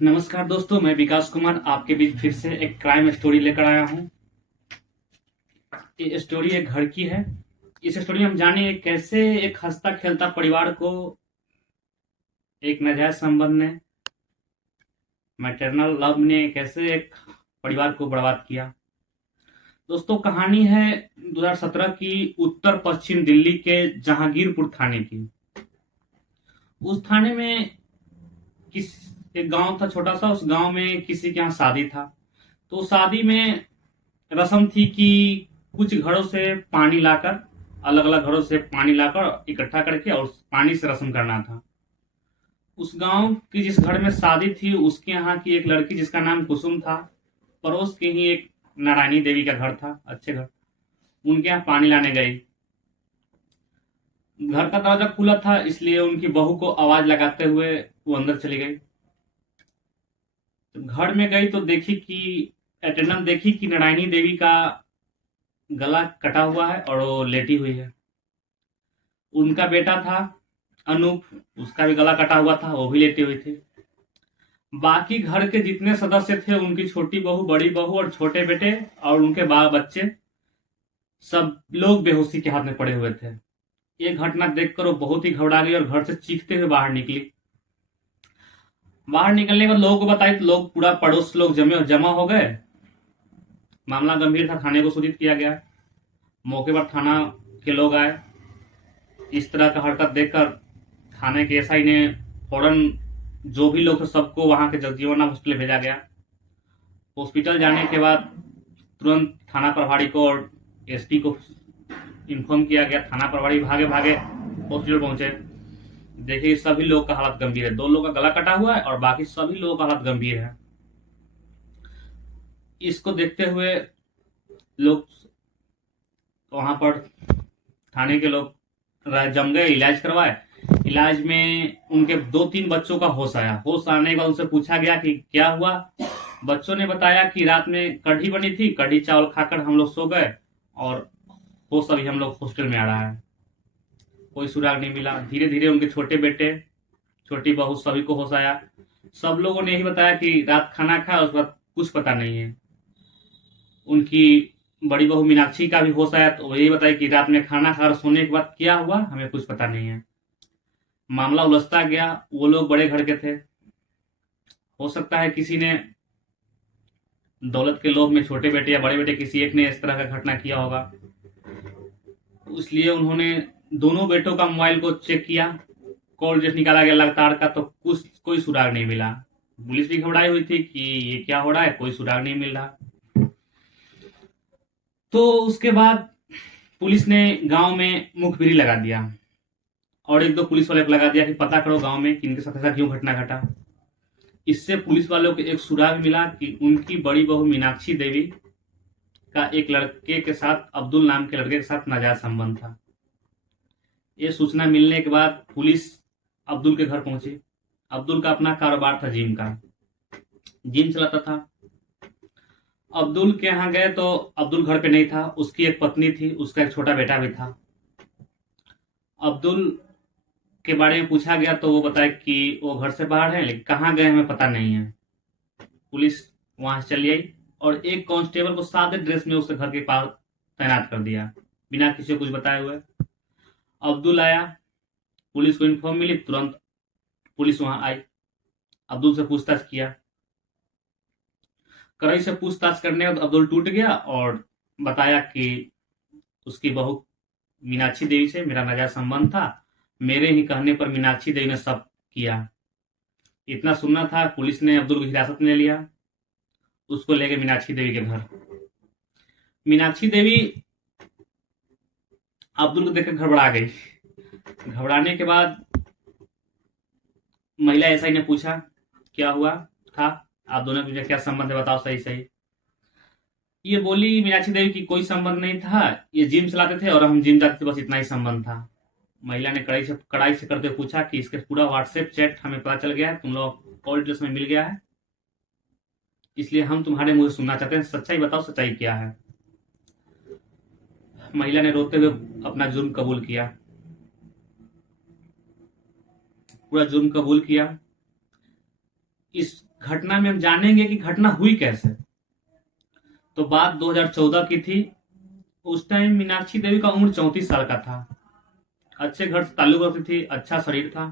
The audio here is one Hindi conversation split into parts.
नमस्कार दोस्तों, मैं विकास कुमार आपके बीच फिर से एक क्राइम स्टोरी लेकर आया हूँ। ये स्टोरी एक घर की है। इस स्टोरी में हम जानेंगे कैसे एक हंसता खेलता परिवार को एक नाजायज संबंध ने, मैटरनल लव ने कैसे एक परिवार को बर्बाद किया। दोस्तों, कहानी है 2017 की उत्तर पश्चिम दिल्ली के जहांगीरपुर थाने की। उस थाने में किस एक गांव था छोटा सा। उस गांव में किसी के यहाँ शादी था। तो उस शादी में रस्म थी कि कुछ घरों से पानी लाकर, अलग अलग घरों से पानी लाकर इकट्ठा करके और उस पानी से रस्म करना था। उस गांव की जिस घर में शादी थी उसके यहाँ की एक लड़की जिसका नाम कुसुम था, पड़ोस के ही एक नारायणी देवी का घर था, अच्छे घर, उनके यहाँ पानी लाने गई। घर का दरवाजा खुला था, इसलिए उनकी बहू को आवाज लगाते हुए वो अंदर चली गई। तो घर में गई तो देखी कि अटेंडेंट देखी कि नारायणी देवी का गला कटा हुआ है और वो लेटी हुई है। उनका बेटा था अनूप, उसका भी गला कटा हुआ था, वो भी लेटी हुई थी। बाकी घर के जितने सदस्य थे, उनकी छोटी बहू, बड़ी बहू और छोटे बेटे और उनके बाल बच्चे, सब लोग बेहोशी के हाथ में पड़े हुए थे। ये घटना देखकर वो बहुत ही घबरा गई और घर से चीखते हुए बाहर निकली। बाहर निकलने के बाद लोगों को बताई तो लोग, पूरा पड़ोस लोग जमा हो गए। मामला गंभीर था, थाने को सूचित किया गया। मौके पर थाना के लोग आए। इस तरह का हरकत देखकर थाने के एसआई ने फौरन जो भी लोग थे सबको वहां के जगजीवन राम हॉस्पिटल भेजा गया। हॉस्पिटल जाने के बाद तुरंत थाना प्रभारी को और एसपी को इन्फॉर्म किया गया। थाना प्रभारी भागे भागे हॉस्पिटल पहुंचे। देखिए, सभी लोग का हालत गंभीर है। 2 लोगों का गला कटा हुआ है और बाकी सभी लोगों का हालत गंभीर है। इसको देखते हुए लोग वहां पर, थाने के लोग जम गए, इलाज करवाए। इलाज में उनके 2-3 बच्चों का होश आया। होश आने के बाद उनसे पूछा गया कि क्या हुआ। बच्चों ने बताया कि रात में कढ़ी बनी थी, कढ़ी चावल खाकर हम लोग सो गए और होश अभी हम लोग हॉस्टल में आ रहा है। कोई सुराग नहीं मिला। धीरे धीरे उनके छोटे बेटे, छोटी बहू, सभी को होश आया। सब लोगों ने यही बताया कि रात खाना खाया, उसके बाद कुछ पता नहीं है। उनकी बड़ी बहू मीनाक्षी का भी होश आया तो वही बताया कि रात में खाना खा सोने के बाद क्या हुआ हमें कुछ पता नहीं है। मामला उलझता गया। वो लोग बड़े घर के थे। हो सकता है किसी ने दौलत के लोभ में, छोटे बेटे या बड़े बेटे किसी एक ने इस तरह का घटना किया होगा। इसलिए उन्होंने दोनों बेटों का मोबाइल को चेक किया। कॉल लिस्ट निकाला गया लगातार का, तो कुछ कोई सुराग नहीं मिला। पुलिस भी घबराई हुई थी कि ये क्या हो रहा है, कोई सुराग नहीं मिल रहा। तो उसके बाद पुलिस ने गांव में मुखबिरी लगा दिया और 1-2 पुलिस वाले को लगा दिया कि पता करो गांव में किनके साथ ऐसा क्यों घटना घटा। इससे पुलिस वालों को एक सुराग मिला कि उनकी बड़ी बहू मीनाक्षी देवी का एक लड़के के साथ, अब्दुल नाम के लड़के के साथ नाजायज संबंध था। ये सूचना मिलने के बाद पुलिस अब्दुल के घर पहुंची। अब्दुल का अपना कारोबार था जिम का, जिम चलाता था। अब्दुल के यहाँ गए तो अब्दुल घर पे नहीं था। उसकी एक पत्नी थी, उसका एक छोटा बेटा भी था। अब्दुल के बारे में पूछा गया तो वो बताया कि वो घर से बाहर है, लेकिन कहाँ गए हमें पता नहीं है। पुलिस वहां से चली आई और एक कांस्टेबल को सादे ड्रेस में उसके घर के पास तैनात कर दिया, बिना किसी को कुछ बताए हुए। अब्दुल आया, पुलिस को इन्फॉर्म मिली, तुरंत पुलिस वहां आई। अब्दुल से पूछताछ किया। कड़ाई से पूछताछ करने के बाद अब्दुल टूट गया और बताया कि उसकी बहू मीनाक्षी देवी से मेरा नाजायज संबंध था। मेरे ही कहने पर मीनाक्षी देवी ने सब किया। इतना सुनना था, पुलिस ने अब्दुल को हिरासत में ले लिया। उसको ले गए मीनाक्षी देवी के घर। मीनाक्षी देवी अब्दुल को देखकर घबरा गई। घबराने के बाद महिला एसआई ने पूछा क्या हुआ था, आप दोनों के बीच क्या संबंध है, बताओ सही सही। ये बोली मीनाक्षी देवी की कोई संबंध नहीं था, ये जिम चलाते थे और हम जिम जाते थे, बस इतना ही संबंध था। महिला ने कड़ाई से करते पूछा कि इसके पूरा व्हाट्सएप चैट हमें पता चल गया है, तुम लोग कॉल डिटेल्स में मिल गया है, इसलिए हम तुम्हारे मुंह से सुनना चाहते हैं, सच्चाई बताओ, सच्चाई क्या है। महिला ने रोते हुए अपना जुर्म कबूल किया, पूरा जुर्म कबूल किया। इस घटना में हम जानेंगे कि घटना हुई कैसे। तो बात 2014 की थी। उस टाइम मीनाक्षी देवी का उम्र 34 साल का था। अच्छे घर से ताल्लुक रखती थी, अच्छा शरीर था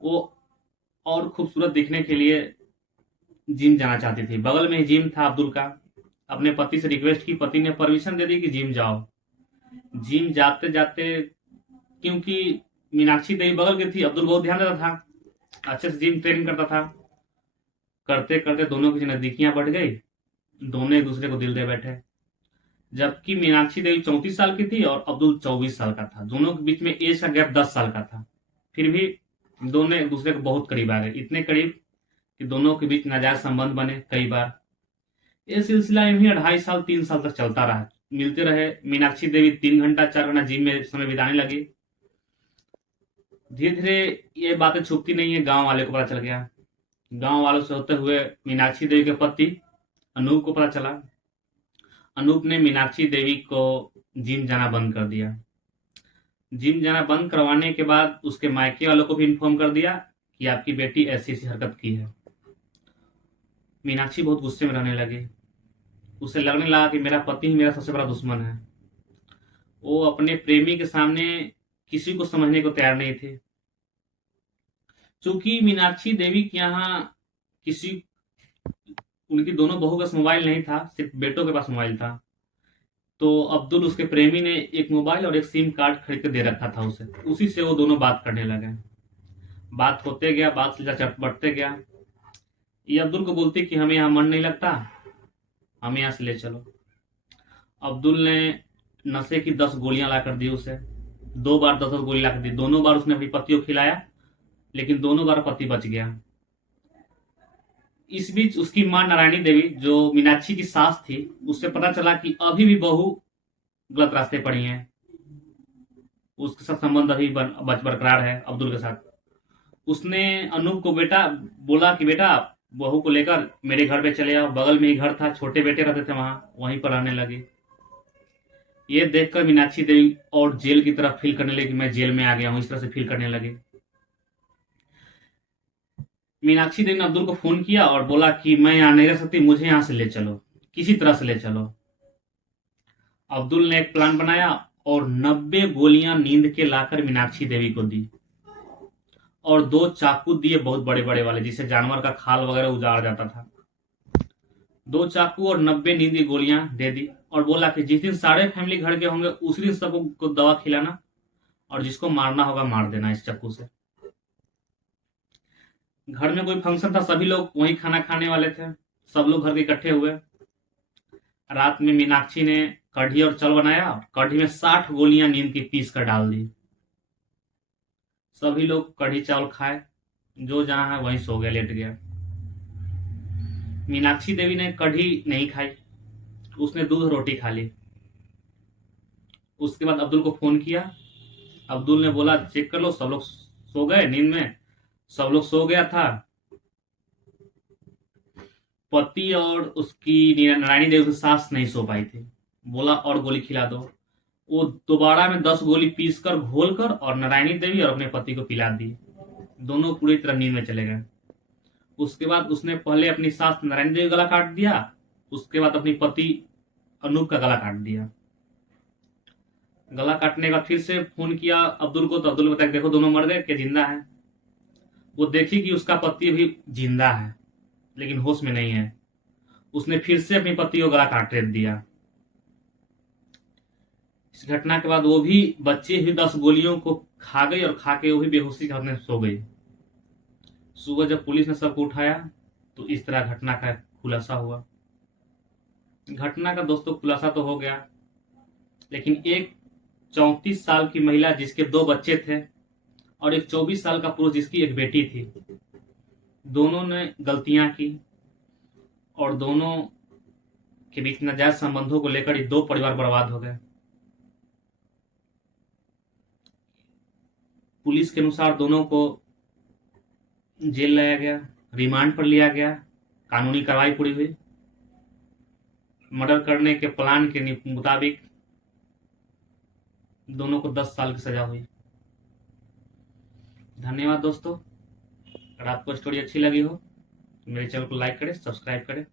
वो, और खूबसूरत दिखने के लिए जिम जाना चाहती थी। बगल में ही जिम था अब्दुल का। अपने पति से रिक्वेस्ट की, पति ने परमिशन दे दी कि जिम जाओ। जिम जाते जाते, क्योंकि मीनाक्षी देवी बगल की थी, अब्दुल बहुत ध्यान देता था, अच्छे से जिम ट्रेनिंग करता था। करते करते दोनों की नजदीकियां बढ़ गई, दोनों एक दूसरे को दिल दे बैठे। जबकि मीनाक्षी देवी 34 साल की थी और अब्दुल 24 साल का था। दोनों के बीच में एज का गैप 10 साल का था। फिर भी दोनों एक दूसरे को बहुत करीब आ गए, इतने करीब कि दोनों के बीच नाजायज संबंध बने कई बार। ये सिलसिला यूं ही 2.5 साल 3 साल तक चलता रहा। मिलते रहे। मीनाक्षी देवी 3 घंटा 4 घंटा जिम में समय बिताने लगी। धीरे धीरे ये बातें छुपती नहीं है, गांव वाले को पता चल गया। गांव वालों से होते हुए मीनाक्षी देवी के पति अनूप को पता चला। अनूप ने मीनाक्षी देवी को जिम जाना बंद कर दिया। जिम जाना बंद करवाने के बाद उसके मायके वालों को भी इन्फॉर्म कर दिया कि आपकी बेटी ऐसी ऐसी हरकत की है। मीनाक्षी बहुत गुस्से में रहने लगी। उसे लगने लगा कि मेरा पति ही मेरा सबसे बड़ा दुश्मन है। वो अपने प्रेमी के सामने किसी को समझने को तैयार नहीं थे। चूंकि मीनाक्षी देवी के यहाँ किसी उनकी दोनों बहू का मोबाइल नहीं था, सिर्फ बेटों के पास मोबाइल था। तो अब्दुल, उसके प्रेमी ने एक मोबाइल और एक सिम कार्ड खरीद के दे रखा था उसे। उसी से वो दोनों बात करने लगे। बात होते गया, बात सिलसिला बढ़ते गया। ये अब्दुल को बोलती कि हमें यहाँ मन नहीं लगता, हमें यहाँ से ले चलो। अब्दुल ने नशे की 10 गोलियां ला कर दी उसे। 2 बार 10 गोली ला कर दी। दोनों बार उसने अपनी पति को खिलाया, लेकिन दोनों बार पति बच गया। इस बीच उसकी मां नारायणी देवी, जो मीनाक्षी की सास थी, उससे पता चला कि अभी भी बहू गलत रास्ते पड़ी है। उसके साथ संबंध अभी बरकरार है अब्दुल के साथ। उसने अनूप को बोला कि बेटा, बहू को लेकर मेरे घर पे चले आओ। बगल में ही घर था, छोटे बेटे रहते थे वहां, वहीं पर रहने लगी। ये देखकर मीनाक्षी देवी और जेल की तरफ फील करने लगी, मैं जेल में आ गया हूं, इस तरह से फील करने लगी। मीनाक्षी देवी ने अब्दुल को फोन किया और बोला कि मैं यहां नहीं रह सकती, मुझे यहां से ले चलो, किसी तरह से ले चलो। अब्दुल ने एक प्लान बनाया और 90 गोलियां नींद के लाकर मीनाक्षी देवी को दी, और 2 चाकू दिए, बहुत बड़े बड़े वाले, जिससे जानवर का खाल वगैरह उजाड़ जाता था। 2 चाकू और 90 नींद की गोलियां दे दी, और बोला कि जिस दिन सारे फैमिली घर के होंगे उसी दिन सबको दवा खिलाना, और जिसको मारना होगा मार देना इस चाकू से। घर में कोई फंक्शन था, सभी लोग वहीं खाना खाने वाले थे। सब लोग घर के इकट्ठे हुए। रात में मीनाक्षी ने कढ़ी और चावल बनाया। कढ़ी में 60 गोलियां नींद की पीस कर डाल दी। सभी लोग कढ़ी चावल खाए, जो जहां है वहीं सो गया, लेट गया। मीनाक्षी देवी ने कढ़ी नहीं खाई, उसने दूध रोटी खा ली। उसके बाद अब्दुल को फोन किया। अब्दुल ने बोला चेक कर लो, सब लोग सो गए नींद में, सब लोग सो गया था। पति और उसकी नारायणी देवी की सास नहीं सो पाई थी। बोला और गोली खिला दो। वो दोबारा में 10 गोली पीस कर घोल कर और नारायणी देवी और अपने पति को पिला दी। दोनों पूरी तरह नींद में चले गए। उसके बाद उसने पहले अपनी सास नारायणी देवी का गला काट दिया, उसके बाद अपनी पति अनूप का गला काट दिया। गला काटने का फिर से फोन किया अब्दुल को, तो अब्दुल ने बताया देखो दोनों मर गए, क्या जिंदा है। वो देखी कि उसका पति भी जिंदा है लेकिन होश में नहीं है। उसने फिर से अपनी पति को गला काट दिया। इस घटना के बाद वो भी बच्चे हुई 10 गोलियों को खा गई, और खा के वो भी बेहोशी के हालत में सो गई। सुबह जब पुलिस ने सबको उठाया तो इस तरह घटना का खुलासा हुआ। घटना का दोस्तों खुलासा तो हो गया, लेकिन एक 34 साल की महिला जिसके 2 बच्चे थे, और एक 24 साल का पुरुष जिसकी एक बेटी थी, दोनों ने गलतियां की, और दोनों के बीच नाजायज संबंधों को लेकर ये 2 परिवार बर्बाद हो गए। पुलिस के अनुसार दोनों को जेल लाया गया, रिमांड पर लिया गया, कानूनी कार्रवाई पूरी हुई। मर्डर करने के प्लान के मुताबिक दोनों को 10 साल की सजा हुई। धन्यवाद दोस्तों। अगर आपको स्टोरी अच्छी लगी हो मेरे चैनल को लाइक करें, सब्सक्राइब करें।